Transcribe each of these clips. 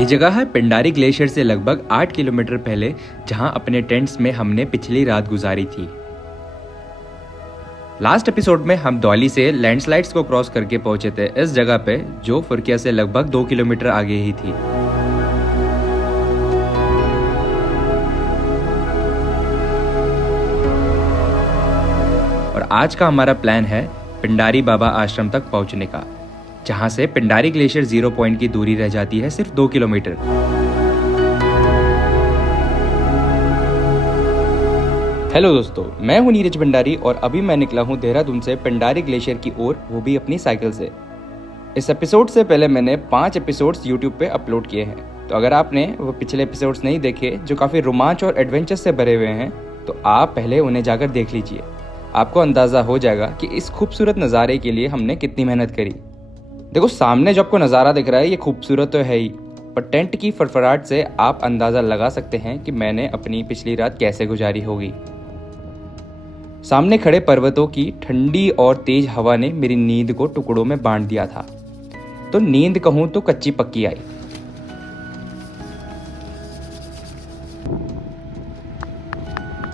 ये जगह है पिंडारी ग्लेशियर से लगभग 8 किलोमीटर पहले, जहां अपने टेंट्स में हमने पिछली रात गुजारी थी। लास्ट एपिसोड में हम दौली से लैंडस्लाइड्स को क्रॉस करके पहुंचे थे इस जगह पे, जो फुरकिया से लगभग 2 किलोमीटर आगे ही थी। और आज का हमारा प्लान है पिंडारी बाबा आश्रम तक पहुंचने का, जहां से पिंडारी ग्लेशियर 0 पॉइंट की दूरी रह जाती है सिर्फ 2 किलोमीटर। हेलो दोस्तों, मैं हूं नीरज भंडारी और अभी मैं निकला हूं देहरादून से पिंडारी ग्लेशियर की ओर, वो भी अपनी साइकिल से। इस एपिसोड से पहले मैंने 5 एपिसोड्स यूट्यूब पे अपलोड किए हैं, तो अगर आपने वो पिछले एपिसोड्स नहीं देखे जो काफ़ी रोमांच और एडवेंचर से भरे हुए हैं, तो आप पहले उन्हें जाकर देख लीजिए। आपको अंदाज़ा हो जाएगा कि इस खूबसूरत नज़ारे के लिए हमने कितनी मेहनत करी। देखो, सामने जो आपको नज़ारा दिख रहा है ये खूबसूरत तो है ही, पर टेंट की फड़फड़ाहट से आप अंदाज़ा लगा सकते हैं कि मैंने अपनी पिछली रात कैसे गुजारी होगी। सामने खड़े पर्वतों की ठंडी और तेज हवा ने मेरी नींद को टुकड़ों में बांट दिया था, तो नींद कहूं तो कच्ची पक्की आई।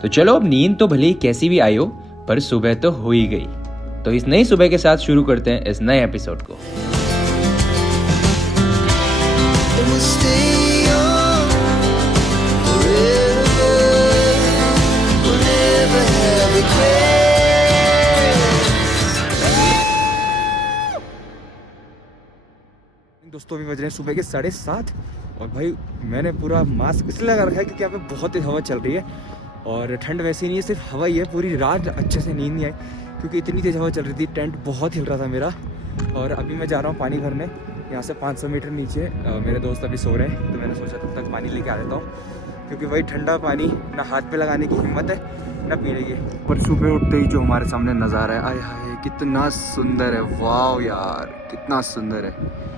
तो चलो, अब नींद तो भले ही कैसी भी आई हो, पर सुबह तो हो ही गई। तो इस नई सुबह के साथ शुरू करते हैं इस नए एपिसोड को। दोस्तों, अभी बज रहे हैं सुबह के 7:30 और भाई मैंने पूरा मास्क इसलिए लगा रखा है क्योंकि यहाँ पे बहुत तेज हवा चल रही है और ठंड वैसे ही नहीं है, सिर्फ हवा ही है। पूरी रात अच्छे से नींद नहीं आई क्योंकि इतनी तेज हवा चल रही थी, टेंट बहुत हिल रहा था मेरा। और अभी मैं जा रहा हूँ पानी भरने, यहाँ से 500 मीटर नीचे। मेरे दोस्त अभी सो रहे हैं, तो मैंने सोचा तब तक पानी लेके आ देता हूँ, क्योंकि भाई ठंडा पानी ना हाथ पे लगाने की हिम्मत है ना पीने की। पर सुबह उठते ही जो हमारे सामने नज़ारा है, आय हाय कितना सुंदर है। वाह यार, कितना सुंदर है।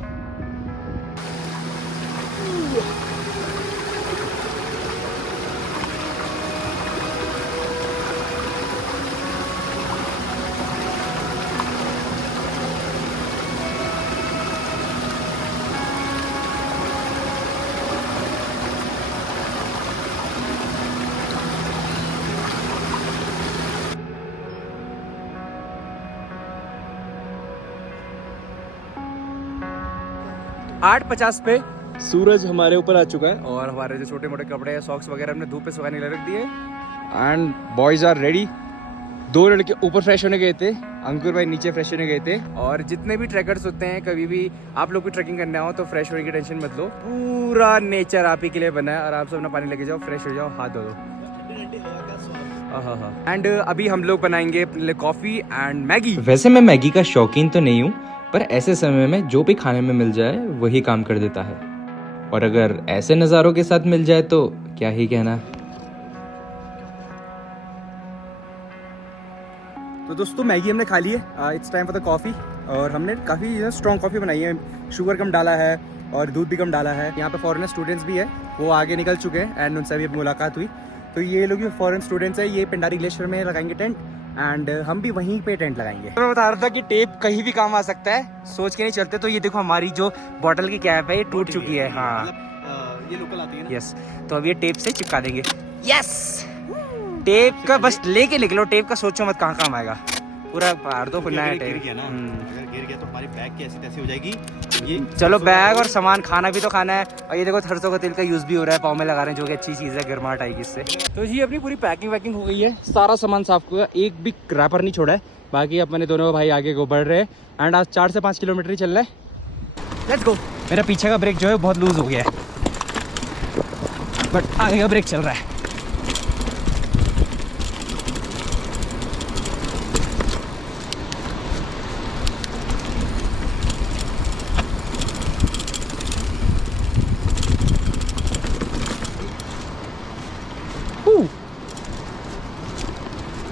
आठ 50 पे सूरज हमारे ऊपर आ चुका है और हमारे जो छोटे मोटे कपड़े हैं, सॉक्स वगैरह हमने धूप पे सुखाने रख दिए। And boys are ready. 2 लड़के ऊपर फ्रेश होने गए थे, अंकुर भाई नीचे फ्रेश होने गए थे। और जितने भी ट्रैकर्स होते हैं, कभी भी आप लोग भी ट्रैकिंग करने आओ तो फ्रेश होने की टेंशन मत लो। पूरा नेचर आप ही के लिए बना है और आप सब अपना पानी लेके जाओ, फ्रेश हो जाओ, हाथ धो दो। एंड अभी हम लोग बनाएंगे कॉफी एंड मैगी। वैसे मैं मैगी का शौकीन तो नहीं हूँ, पर ऐसे समय में जो भी खाने में मिल जाए वही काम कर देता है, और अगर ऐसे नज़ारों के साथ मिल जाए तो क्या ही कहना। तो दोस्तों, मैगी हमने खा ली है, it's time for the coffee. और हमने काफ़ी स्ट्रॉन्ग कॉफ़ी बनाई है, शुगर कम डाला है और दूध भी कम डाला है। यहाँ पे फॉरेनर स्टूडेंट्स भी है, वो आगे निकल चुके हैं एंड उनसे भी मुलाकात हुई। तो ये लोग भी फॉरेन स्टूडेंट्स है, ये पिंडारी ग्लेशियर में लगाएंगे टेंट एंड हम भी वहीं पे टेंट लगाएंगे। तो मैं बता रहा था कि टेप कहीं भी काम आ सकता है, सोच के नहीं चलते। तो ये देखो, हमारी जो बॉटल की कैप है ये टूट चुकी है। हाँ, ये लोकल आती है ना। यस, तो अब ये टेप से चिपका देंगे। यस, टेप का बस लेके निकलो, टेप का सोचो मत कहाँ काम आएगा। पूरा फाड़ दो, खुलना है टेप। गिर गया ना, अगर गिर गया तो हमारी बैग की ऐसी तैसी हो जाएगी। ये चलो, बैग और सामान, खाना भी तो खाना है। और ये देखो, सरसों का तेल का यूज भी हो रहा है, पाँव में लगा रहे हैं, जो कि अच्छी चीज़ है, गर्माहट आएगी इससे। तो ये अपनी पूरी पैकिंग वैकिंग हो गई है, सारा सामान साफ हुआ, एक भी रैपर नहीं छोड़ा है। बाकी अपने दोनों भाई आगे को बढ़ रहे हैं एंड आज 4 से 5 किलोमीटर ही चल रहा है। Let's go. मेरा पीछे का ब्रेक जो है बहुत लूज हो गया है, बट आगे का ब्रेक चल रहा है।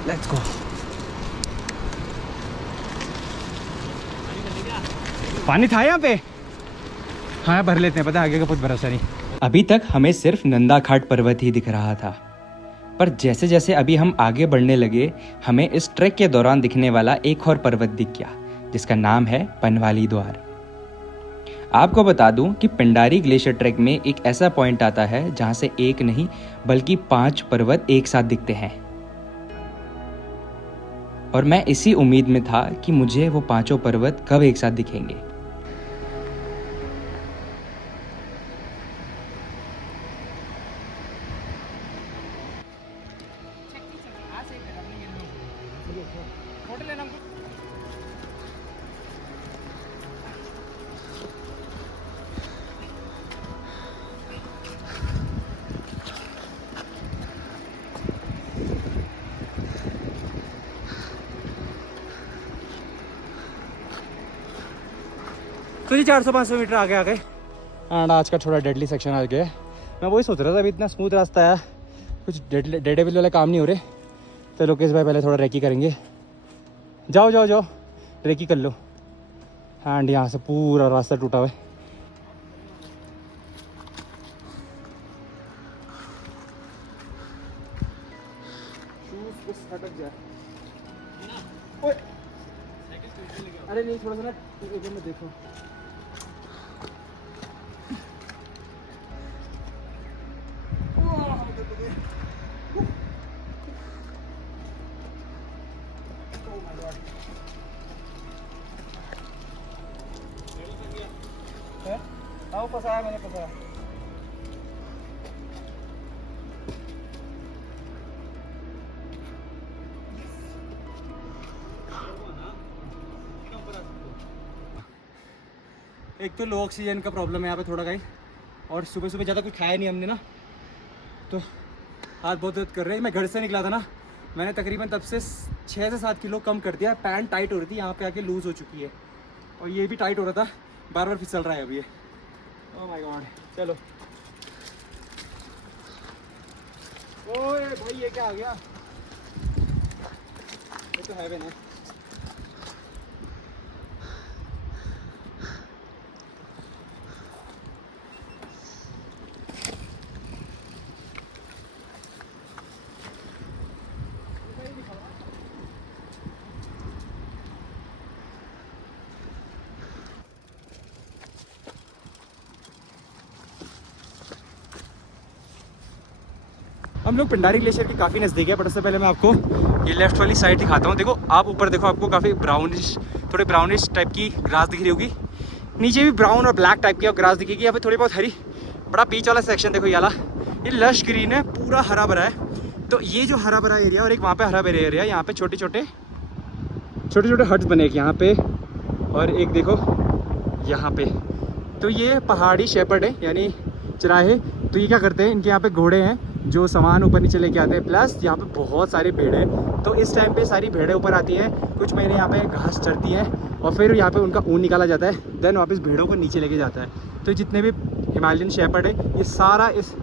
Let's go. पानी था यहाँ पे? हाँ, भर लेते हैं, पता है आगे का कुछ भरोसा नहीं। अभी तक हमें सिर्फ नंदा घाट पर्वत ही दिख रहा था, पर जैसे जैसे अभी हम आगे बढ़ने लगे, हमें इस ट्रैक के दौरान दिखने वाला एक और पर्वत दिख गया, जिसका नाम है पनवाली द्वार। आपको बता दूं कि पिंडारी ग्लेशियर ट्रैक में एक ऐसा पॉइंट आता है जहां से एक नहीं बल्कि 5 पर्वत एक साथ दिखते हैं, और मैं इसी उम्मीद में था कि मुझे वो 5 पर्वत कब एक साथ दिखेंगे। तो जी 400-500 मीटर आगे आ गए एंड आज का थोड़ा डेडली सेक्शन आ गया है। मैं वही सोच रहा था, अभी इतना स्मूथ रास्ता है, कुछ डेडेबल वाले काम नहीं हो रहे। तो लोकेश भाई पहले थोड़ा रेकी करेंगे। जाओ जाओ जाओ, रेकी कर लो। एंड यहाँ से पूरा रास्ता टूटा हुआ है। अरे नहीं, थोड़ा सा ना में देखो। हाँ फंसाया मैंने, फंसाया। एक तो लो ऑक्सीजन का प्रॉब्लम है यहाँ पे थोड़ा गाइस, और सुबह सुबह ज़्यादा कुछ खाया नहीं हमने ना, तो हाथ बहुत दर्द कर रहे हैं। मैं घर से निकला था ना, मैंने तकरीबन तब से 6 से 7 किलो कम कर दिया। पैंट टाइट हो रही थी, यहाँ पे आके लूज़ हो चुकी है, और ये भी टाइट हो रहा था, बार बार फिसल रहा है अभी ये। ओह माय गॉड, चलो। ओए भाई ये क्या आ गया, ये तो हेवन है। हम लोग पिंडारी ग्लेशियर के काफ़ी नज़दीक है, बट उससे पहले मैं आपको ये लेफ्ट वाली साइड दिखाता हूँ। देखो आप ऊपर देखो, आपको काफ़ी ब्राउनिश, थोड़ी ब्राउनिश टाइप की ग्रास दिख रही होगी। नीचे भी ब्राउन और ब्लैक टाइप की ग्रास दिखेगी। यहाँ पे थोड़ी बहुत हरी, बड़ा बीच वाला सेक्शन देखो, ये ये लश ग्रीन है, पूरा हरा भरा है। तो ये जो हरा भरा एरिया और एक वहाँ पे हरा भरा एरिया, यहाँ पे छोटे छोटे हट्स बने एक यहाँ पे, और एक देखो यहाँ पे। तो ये पहाड़ी शेपर्ड है, यानी चराहे। तो ये क्या करते हैं, इनके यहाँ पे घोड़े हैं जो सामान ऊपर नीचे लेके आते हैं। प्लस यहाँ पे बहुत सारी भेड़ें, तो इस टाइम पे सारी भेड़ें ऊपर आती हैं, कुछ महीने यहाँ पे घास चरती हैं, और फिर यहाँ पे उनका ऊन निकाला जाता है, देन वापस भेड़ों को नीचे लेके जाता है। तो जितने भी हिमालयन शेपर्ड है, ये सारा इस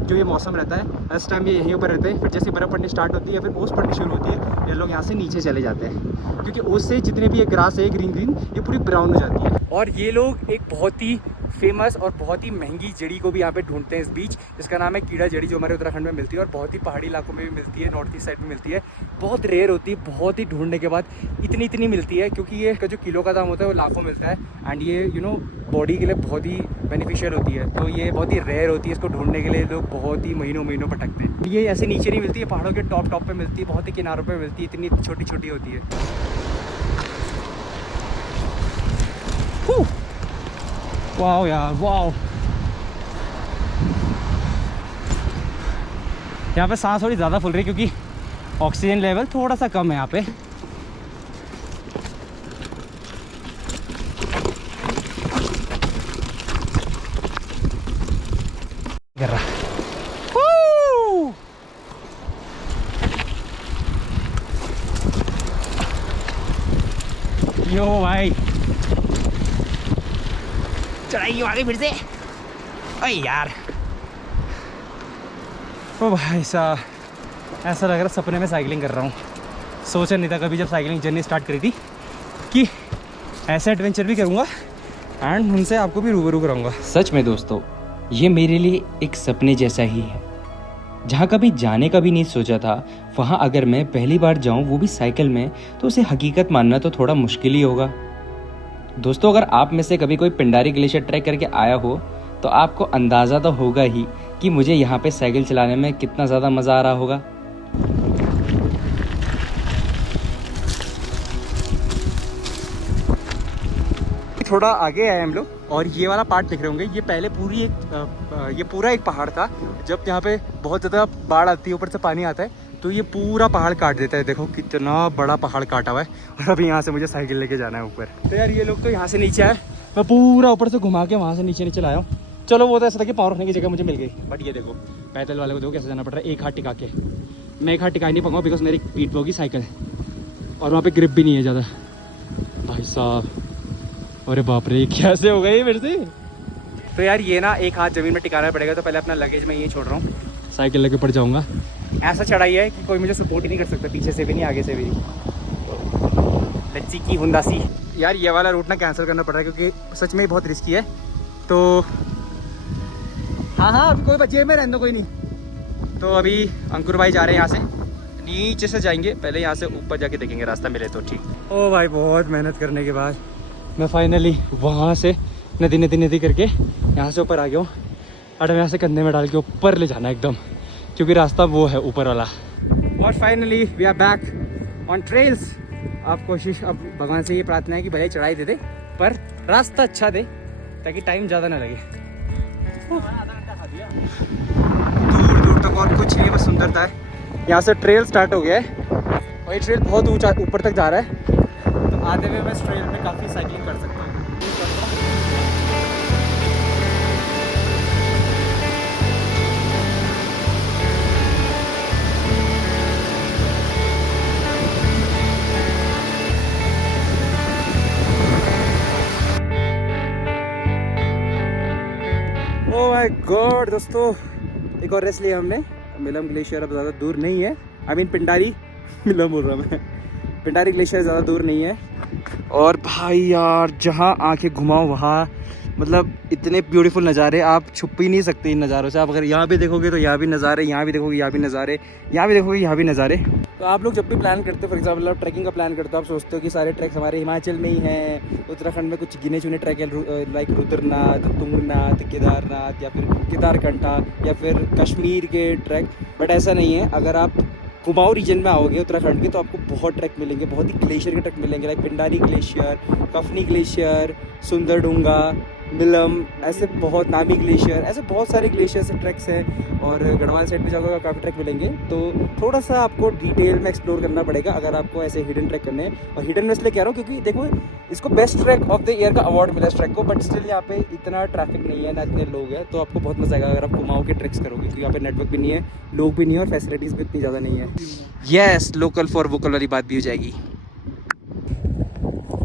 जो ये मौसम रहता है, इस टाइम ये यहीं ऊपर रहते हैं। फिर जैसे बर्फ़ पड़नी स्टार्ट होती है, फिर ओस पड़नी शुरू होती है, ये लोग यहाँ से नीचे चले जाते हैं, क्योंकि ओस से जितने भी ये ग्रास है ग्रीन ग्रीन, ये पूरी ब्राउन हो जाती है। और ये लोग एक बहुत ही फेमस और बहुत ही महंगी जड़ी को भी यहाँ पे ढूंढते हैं इस बीच, जिसका नाम है कीड़ा जड़ी, जो हमारे उत्तराखंड में मिलती है और बहुत ही पहाड़ी इलाकों में भी मिलती है, नॉर्थ ईस्ट साइड में मिलती है। बहुत रेयर होती है, बहुत ही ढूंढने के बाद इतनी मिलती है, क्योंकि ये का जो किलो का दाम होता है वो लाखों मिलता है। एंड ये बॉडी के लिए बहुत ही बेनिफिशियल होती है, तो ये बहुत ही रेयर होती है। इसको ढूंढने के लिए लोग बहुत ही महीनों भटकते हैं। ये ऐसे नीचे नहीं मिलती है, पहाड़ों के टॉप पे मिलती है, बहुत ही किनारों पे मिलती है, इतनी छोटी होती है। वाओ यार, वाओ। यहाँ पे सांस थोड़ी ज़्यादा फूल रही है, क्योंकि ऑक्सीजन लेवल थोड़ा सा कम है यहाँ पे। कर रहा यो भाई, चढ़ाई आ गई फिर से। अरे यार, ओ भाई साहब, ऐसा लग रहा सपने में साइकिलिंग कर रहा हूँ। सोचा नहीं था कभी जब साइकिलिंग जर्नी स्टार्ट करी थी कि ऐसे एडवेंचर भी करूँगा एंड उनसे आपको भी रूबरू कराऊंगा। सच में दोस्तों, ये मेरे लिए एक सपने जैसा ही है। जहाँ कभी जाने का भी नहीं सोचा था, वहाँ अगर मैं पहली बार जाऊँ, वो भी साइकिल में, तो उसे हकीकत मानना तो थोड़ा मुश्किल ही होगा। दोस्तों, अगर आप में से कभी कोई पिंडारी ग्लेशियर ट्रैक करके आया हो तो आपको अंदाज़ा तो होगा ही कि मुझे यहाँ पे साइकिल चलाने में कितना ज़्यादा मज़ा आ रहा होगा। थोड़ा आगे आए हम लोग और ये वाला पार्ट दिख रहे होंगे, ये पहले ये पूरा एक पहाड़ था। जब यहाँ पे बहुत ज़्यादा बाढ़ आती है, ऊपर से पानी आता है, तो ये पूरा पहाड़ काट देता है। देखो कितना बड़ा पहाड़ काटा हुआ है। और अभी यहाँ से मुझे साइकिल लेके जाना है ऊपर। तो यार ये लोग तो यहाँ से नीचे आए, मैं पूरा ऊपर से घुमा के वहाँ से नीचे लाया हूँ। चलो वो तो ऐसा था कि पाँव रखने की जगह मुझे मिल गई, बट ये देखो पैदल वाले को देखो कैसे जाना पड़ रहा है, एक हाथ टिका के। मैं एक हाथ टिका नहीं पाऊंगा बिकॉज मेरी पीठ होगी साइकिल, और वहाँ पे ग्रिप भी नहीं है ज़्यादा। भाई साहब, अरे बाप रे, कैसे हो गई मेरे से। तो यार ये ना एक हाथ ज़मीन में टिकाना पड़ेगा, तो पहले अपना लगेज मैं यहीं छोड़ रहा हूँ, साइकिल लेके पड़ जाऊँगा। ऐसा चढ़ाई है कि कोई मुझे सपोर्ट ही नहीं कर सकता, पीछे से भी नहीं आगे से भी नहीं। लच्ची की हुंदासी। यार ये वाला रूट ना कैंसिल करना पड़ रहा है क्योंकि सच में ही बहुत रिस्की है। तो हाँ अभी कोई बच्चे में रहने दो, कोई नहीं। तो अभी अंकुर भाई जा रहे हैं, यहाँ से नीचे से जाएंगे, पहले यहाँ से ऊपर जाके देखेंगे रास्ता मिले तो ठीक। ओ भाई, बहुत मेहनत करने के बाद मैं फाइनली वहाँ से नदी करके यहाँ से ऊपर आ गया हूँ। और यहाँ से कंधे में डाल के ऊपर ले जाना एकदम, क्योंकि रास्ता वो है ऊपर वाला। और finally we are back on trails. अब भगवान से ये प्रार्थना है कि भले चढ़ाई दे दे पर रास्ता अच्छा दे, ताकि टाइम ज़्यादा ना लगे। दूर तक और कुछ नहीं है, बस सुंदरता है। यहाँ से ट्रेल स्टार्ट हो गया है और ये ट्रेल बहुत ऊंचा ऊपर तक जा रहा है, तो आते हुए मैं इस ट्रेल में काफ़ी साइकिलिंग कर सकता हूँ। ओह माय गॉड दोस्तों, एक और रेस्ट लिया हमने। मिलम ग्लेशियर अब ज़्यादा दूर नहीं है। आई मीन पिंडारी, मिलम बोल रहा मैं, पिंडारी ग्लेशियर ज़्यादा दूर नहीं है। और भाई यार, जहाँ आंखें घुमाओ वहाँ मतलब इतने ब्यूटीफुल नज़ारे, आप छुप ही नहीं सकते इन नज़ारों से। आप अगर यहाँ भी देखोगे तो यहाँ भी नज़ारे, यहाँ भी देखोगे यहाँ भी नज़ारे, यहाँ भी देखोगे यहाँ भी नज़ारे। तो आप लोग जब भी प्लान करते हो, फॉर एग्जाम्पल आप ट्रैकिंग का प्लान करते हो, आप सोचते हो कि सारे ट्रैक्स हमारे हिमाचल में ही हैं, उत्तराखंड में कुछ गिने चुने ट्रैक है लाइक रुद्रनाथ, तुंगनाथ, केदारनाथ या फिर केदारकंठा या फिर कश्मीर के ट्रैक, बट ऐसा नहीं है। अगर आप कुमाऊं रीजन में आओगे उत्तराखंड के, तो आपको बहुत ट्रैक मिलेंगे, बहुत ही ग्लेशियर के ट्रैक मिलेंगे, like Pindari glacier, Kafni glacier, Sundardhunga, Milam, ऐसे बहुत नामी ग्लेशियर, ऐसे बहुत सारे ग्लेशियर से ट्रैक्स हैं। और गढ़वाल साइड में जाओगे काफ़ी ट्रैक मिलेंगे। तो थोड़ा सा आपको डिटेल में एक्सप्लोर करना पड़ेगा अगर आपको ऐसे हिडन ट्रैक करने हैं। और हिडन में इसलिए कह रहा हूँ क्योंकि देखो इसको best track of the year का अवार्ड मिला इस ट्रैक को, बट स्टिल यहाँ पे इतना ट्रैफिक नहीं है, ना इतने लोग हैं, तो आपको बहुत मजा आएगा अगर आप कुमाऊं के ट्रैक्स करोगे, क्योंकि यहाँ पे नेटवर्क भी नहीं है, लोग भी नहीं है और फैसिलिटीज़ भी इतनी ज़्यादा नहीं है। यस, लोकल फॉर वोकल वाली बात भी हो जाएगी।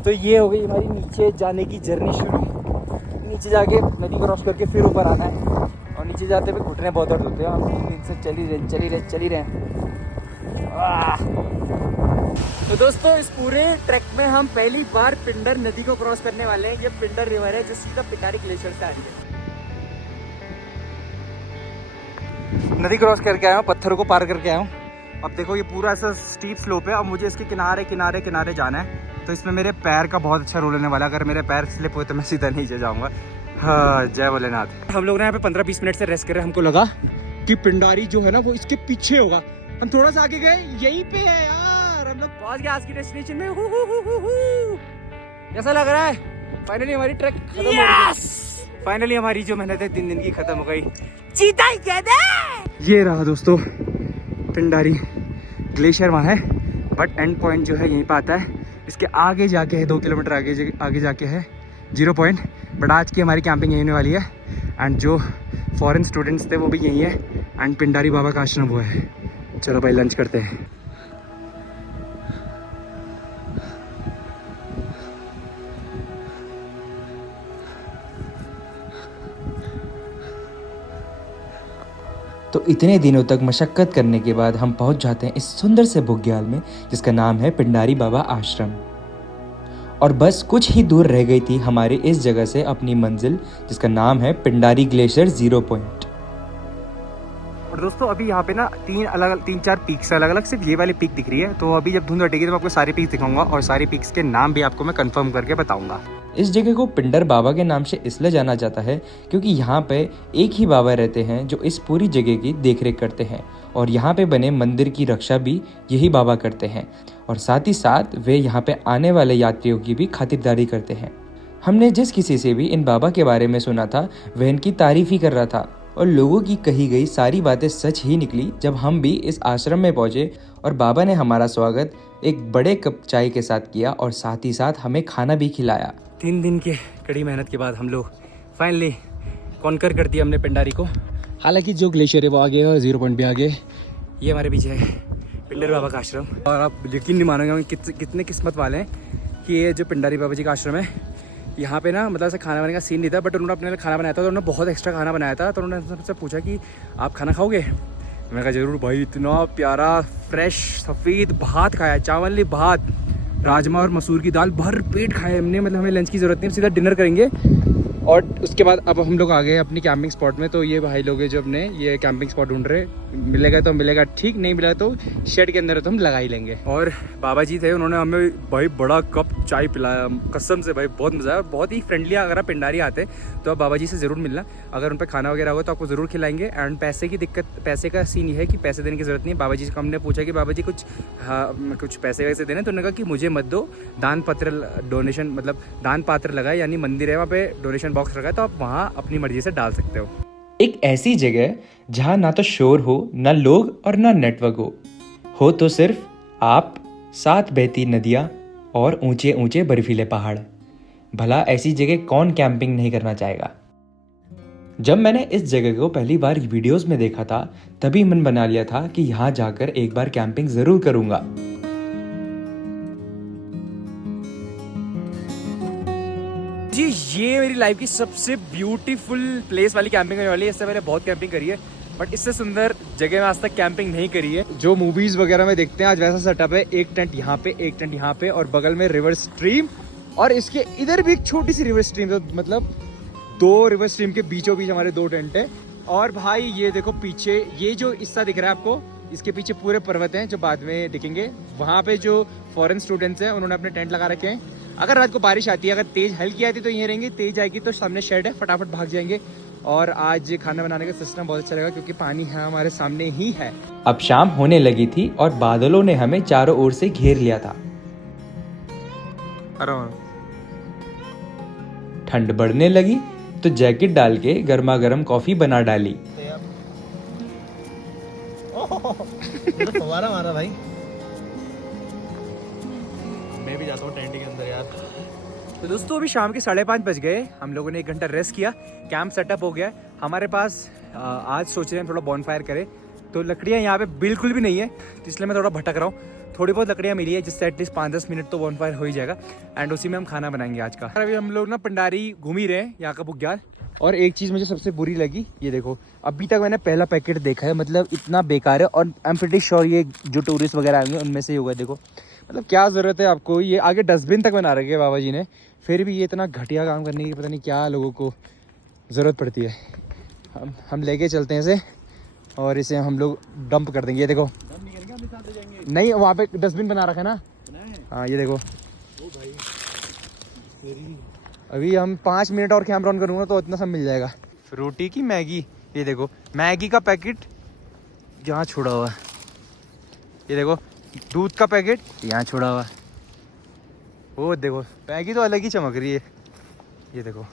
तो ये हो गई हमारी नीचे जाने की जर्नी शुरू। नीचे जाके नदी क्रॉस करके फिर ऊपर आना है, और नीचे जाते हुए घुटने बहुत दर्द होते हैं। हम 3 दिन से चल ही रहे। तो दोस्तों, इस पूरे ट्रैक में हम पहली बार पिंडर नदी को क्रॉस करने वाले हैं। ये पिंडर रिवर है जो सीधा पिंडारी ग्लेशियर से आ रही है। नदी क्रॉस करके आया हूँ, पत्थरों को पार करके आया हूँ। अब देखो ये पूरा ऐसा स्टीप स्लोप है, अब मुझे इसके किनारे जाना है। तो इसमें मेरे पैर का बहुत अच्छा रोल होने वाला है। अगर मेरे पैर स्लिप हुए तो मैं सीधा नीचे जाऊँगा। हाँ, जय भोलेनाथ। हम लोग ने यहाँ पे 15-20 मिनट से रेस्ट कर रहे हैं। हमको लगा कि पिंडारी जो है ना वो इसके पीछे होगा। हम थोड़ा सा आगे गए, यहीं पे है यार। हम लोग पहुंच गए आज की डेस्टिनेशन में। कैसा लग रहा है? फाइनली हमारी ट्रैक खत्म हो गई। फाइनली हमारी जो मेहनत है 3 दिन की खत्म हो गई। चीता ही कह दे। ये रहा दोस्तों पिंडारी ग्लेशियर, वहाँ है, बट एंड पॉइंट जो है यहीं पर आता है। इसके आगे जाके है 2 किलोमीटर आगे जाके है 0 पॉइंट। बट आज की हमारी कैंपिंग यहीं होने वाली है। एंड जो फॉरेन स्टूडेंट्स थे वो भी यहीं है। एंड पिंडारी बाबा का आश्रम वो है। चलो भाई लंच करते हैं। तो इतने दिनों तक मशक्क़त करने के बाद हम पहुंच जाते हैं इस सुंदर से बुग्याल में, जिसका नाम है पिंडारी बाबा आश्रम। और बस कुछ ही दूर रह गई थी हमारी इस जगह से अपनी मंजिल, जिसका नाम है पिंडारी ग्लेशियर 0 पॉइंट। और दोस्तों अभी यहाँ पे ना तीन चार पीक्स अलग अलग, सिर्फ ये वाली पीक दिख रही है। तो अभी जब धुंध हटेगी तो मैं आपको सारी पीक्स दिखाऊंगा और सारी पीक्स के नाम भी आपको मैं कंफर्म करके बताऊंगा। इस जगह को पिंडर बाबा के नाम से इसलिए जाना जाता है क्योंकि यहाँ पे एक ही बाबा रहते हैं जो इस पूरी जगह की देखरेख करते हैं और यहाँ पे बने मंदिर की रक्षा भी यही बाबा करते हैं और साथ ही साथ वे यहाँ पे आने वाले यात्रियों की भी खातिरदारी करते हैं। हमने जिस किसी से भी इन बाबा के बारे में सुना था वह इनकी तारीफ ही कर रहा था और लोगों की कही गई सारी बातें सच ही निकली जब हम भी इस आश्रम में पहुंचे और बाबा ने हमारा स्वागत एक बड़े कप चाय के साथ किया और साथ ही साथ हमें खाना भी खिलाया। 3 दिन के कड़ी मेहनत के बाद हम लोग फाइनली कॉन्कर कर दिया हमने पिंडारी को। हालांकि जो ग्लेशियर है वो आगे और 0 पॉइंट भी आगे। ये हमारे पीछे है पिंडर बाबा का आश्रम और आप यकीन नहीं मानोगे हम कितने किस्मत वाले हैं कि ये जो पिंडारी बाबा जी का आश्रम है यहाँ पे ना मतलब ऐसा खाना बनाने का सीन नहीं था, बट उन्होंने अपने लिए खाना बनाया था तो उन्होंने बहुत एक्स्ट्रा खाना बनाया था। तो उन्होंने सबसे पूछा कि आप खाना खाओगे? मैंने कहा ज़रूर भाई। इतना प्यारा फ्रेश सफ़ेद भात खाया, चावल भात, राजमा और मसूर की दाल भर पेट खाए हमने। मतलब हमें लंच की ज़रूरत नहीं, सीधा डिनर करेंगे। और उसके बाद अब हम लोग आ गए अपनी कैंपिंग स्पॉट में। तो ये भाई लोग जो अपने ये कैंपिंग स्पॉट ढूंढ रहे, मिलेगा तो मिलेगा ठीक, नहीं मिला तो शेड के अंदर तो हम लगा ही लेंगे। और बाबा जी थे, उन्होंने हमें भाई बड़ा कप चाय पिलाया, कसम से भाई बहुत मज़ा आया। बहुत ही फ्रेंडली। अगर आप पिंडारी आते तो आप बाबा जी से ज़रूर मिलना, अगर उन पर खाना वगैरह होगा तो आपको ज़रूर खिलाएंगे। एंड पैसे की दिक्कत, पैसे का सीन ये है कि पैसे देने की ज़रूरत नहीं है। बाबा जी को हमने पूछा कि बाबा जी कुछ पैसे वैसे देने, तो उन्होंने कहा कि मुझे मत दो, दान पत्र डोनेशन मतलब दान पात्र लगा है, यानी मंदिर है वहाँ पे डोनेशन बॉक्स रखा है, तो आप वहाँ अपनी मर्जी से डाल सकते हो। एक ऐसी जगह जहाँ ना तो शोर हो, ना लोग और ना नेटवर्क हो तो सिर्फ आप, 7 बहती नदियाँ और ऊंचे ऊंचे बर्फीले पहाड़। भला ऐसी जगह कौन कैंपिंग नहीं करना चाहेगा। जब मैंने इस जगह को पहली बार वीडियोस में देखा था तभी मन बना लिया था कि यहाँ जाकर एक बार कैंपिंग जरूर करूंगा। जी ये मेरी लाइफ की सबसे ब्यूटीफुल प्लेस वाली कैंपिंग होने वाली है। इससे मैंने बहुत कैंपिंग करी है बट इससे सुंदर जगह में आज तक कैंपिंग नहीं करी है। जो मूवीज वगैरह में देखते हैं आज वैसा सेटअप है। एक टेंट यहाँ पे, एक टेंट यहाँ पे और बगल में रिवर स्ट्रीम और इसके इधर भी एक छोटी सी रिवर स्ट्रीम। तो मतलब 2 रिवर स्ट्रीम के बीचों बीच हमारे 2 टेंट है। और भाई ये देखो पीछे ये जो हिस्सा दिख रहा है आपको, इसके पीछे पूरे पर्वत हैं जो बाद में दिखेंगे। वहाँ पे जो फॉरेन स्टूडेंट्स हैं उन्होंने अपने टेंट लगा रखे हैं। अगर रात को बारिश आती है, अगर तेज हल्की आती है तो यहीं रहेंगे, तेज आएगी तो सामने शेड है, फटाफट भाग जाएंगे। और आज खाना बनाने का सिस्टम बहुत अच्छा लगा क्योंकि पानी है हमारे सामने ही है। अब शाम होने लगी थी और बादलों ने हमें चारों ओर से घेर लिया था। ठंड बढ़ने लगी तो जैकेट डाल के गर्मा गर्म कॉफी बना डाली। फवारा मारा भाई। मैं भी जाता हूँ टेंट के अंदर यार। तो दोस्तों अभी शाम के 5:30 बज गए। हम लोगों ने 1 घंटा रेस्ट किया, कैंप सेटअप हो गया हमारे पास। आज सोच रहे हैं थोड़ा बॉनफायर करें, तो लकड़ियाँ यहाँ पे बिल्कुल भी नहीं है, तो इसलिए मैं थोड़ा भटक रहा हूँ। थोड़ी बहुत लकड़ियाँ मिली है जिससे एटलीस्ट 5-10 मिनट तो बॉनफायर हो ही जाएगा एंड उसी में हम खाना बनाएंगे आज का। अभी हम लोग ना पिंडारी घूम ही रहे हैं यहाँ का बुग्याल। और एक चीज़ मुझे सबसे बुरी लगी, ये देखो अभी तक मैंने पहला पैकेट देखा है, मतलब इतना बेकार है। और आई एम प्रीटी श्योर ये जो टूरिस्ट वगैरह आएंगे उनमें से ही होगा। देखो मतलब क्या ज़रूरत है आपको, ये आगे डस्टबिन तक बना रखे है बाबा जी ने, फिर भी ये इतना घटिया काम करने की पता नहीं क्या लोगों को ज़रूरत पड़ती है। हम लेके चलते हैं इसे और इसे हम लोग डंप कर देंगे। ये देखो नहीं, वहाँ पे डस्टबिन बना रखा है ना। हाँ ये देखो अभी हम 5 मिनट और कैमरा ऑन करूँगा तो इतना सब मिल जाएगा। फ्रूटी की मैगी, ये देखो मैगी का पैकेट यहाँ छोड़ा हुआ है। ये देखो दूध का पैकेट यहाँ छोड़ा हुआ है। वो देखो मैगी तो अलग ही चमक रही है। ये देखो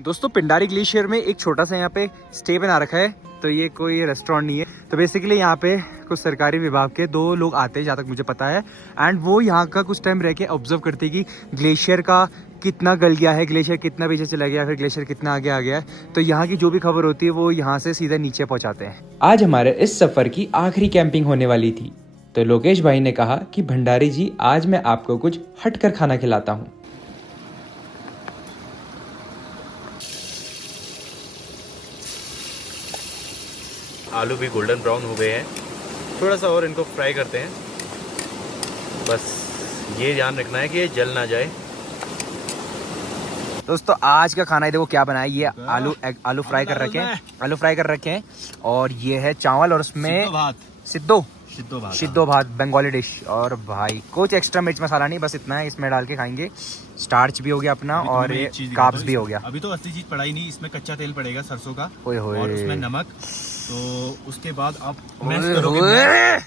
दोस्तों पिंडारी ग्लेशियर में एक छोटा सा यहाँ पे स्टे बना रखा है, तो ये कोई रेस्टोरेंट नहीं है। तो बेसिकली यहाँ पे कुछ सरकारी विभाग के 2 लोग आते हैं जहाँ तक मुझे पता है, एंड वो यहाँ का कुछ टाइम रह के ऑब्जर्व करते हैं कि ग्लेशियर का कितना गल गया है, ग्लेशियर कितना पीछे चला गया, फिर ग्लेशियर कितना आगे आ गया है। तो यहाँ की जो भी खबर होती है वो यहाँ से सीधा नीचे पहुँचाते हैं। आज हमारे इस सफर की आखिरी कैंपिंग होने वाली थी, तो लोकेश भाई ने कहा कि भंडारी जी आज मैं आपको कुछ हटकर खाना खिलाता हूँ। आलू भी गोल्डन ब्राउन हो गए हैं, थोड़ा सा और इनको फ्राई करते हैं। बस ये ध्यान रखना है कि ये जल ना जाए। दोस्तों आज का खाना है, देखो क्या बनाया। ये आलू फ्राई कर रखे हैं और ये है चावल और उसमें सिद्धो भात बंगाली डिश। और भाई कुछ एक्स्ट्रा मिर्च मसाला नहीं, बस इतना है, इसमें डाल के खाएंगे। स्टार्च भी हो गया अपना और ये कार्ब्स भी हो गया। अभी तो असली चीज पड़ा ही नहीं, इसमें कच्चा तेल पड़ेगा सरसों का और उसमें नमक। तो उसके बाद आप मैश करोगे।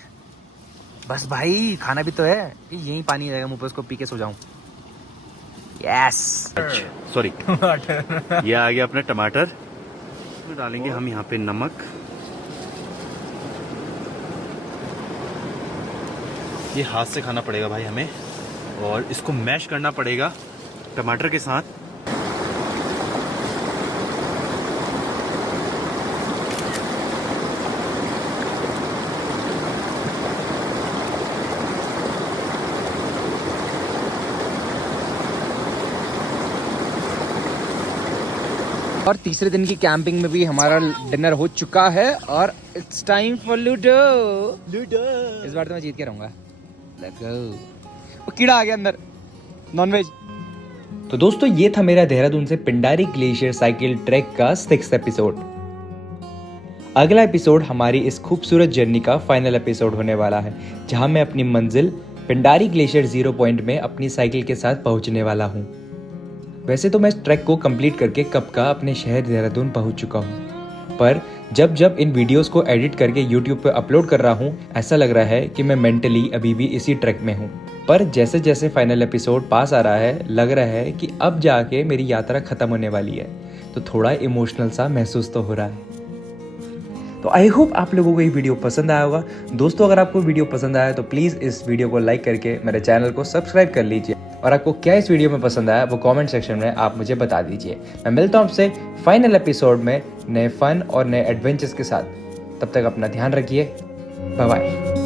बस भाई खाना भी तो है, यही पानी रहेगा मुंह पे, उसको पी के सो जाऊं। यस सॉरी ये आ गया अपना टमाटर। तो डालेंगे हम यहाँ पे नमक। ये हाथ से खाना पड़ेगा भाई हमें, और इसको मैश करना पड़ेगा टमाटर के साथ। और तीसरे दिन की कैंपिंग में भी हमारा डिनर हो चुका है और इट्स टाइम फॉर लूडो। इस बार तो मैं जीत के रहूंगा। Let's go. वो कीड़ा आ गया अंदर, नॉनवेज। तो दोस्तों ये था मेरा देहरादून से पिंडारी ग्लेशियर साइकिल ट्रैक का 6th एपिसोड। अगला एपिसोड हमारी इस खूबसूरत जर्नी का फाइनल एपिसोड होने वाला है, जहां मैं अपनी मंजिल पिंडारी ग्लेशियर 0 पॉइंट में अपनी साइकिल के साथ पहुंचने वाला हूं। वैसे तो मैं इस ट्रैक को कंप्लीट करके कब का अपने शहर देहरादून पहुंच चुका हूं, पर जब इन वीडियोस को एडिट करके YouTube पे अपलोड कर रहा हूं, ऐसा लग रहा है कि मैं मेंटली अभी भी इसी ट्रैक में हूं। पर जैसे जैसे फाइनल एपिसोड पास आ रहा है, लग रहा है कि अब जाके मेरी यात्रा खत्म होने वाली है, तो थोड़ा इमोशनल सा महसूस तो हो रहा है। तो आई होप आप लोगों को ये वीडियो पसंद आया होगा। दोस्तों अगर आपको वीडियो पसंद आया तो प्लीज़ इस वीडियो को लाइक करके मेरे चैनल को सब्सक्राइब कर लीजिए, और आपको क्या इस वीडियो में पसंद आया वो कमेंट सेक्शन में आप मुझे बता दीजिए। मैं मिलता हूँ आपसे फाइनल एपिसोड में नए फन और नए एडवेंचर्स के साथ। तब तक अपना ध्यान रखिए। Bye bye.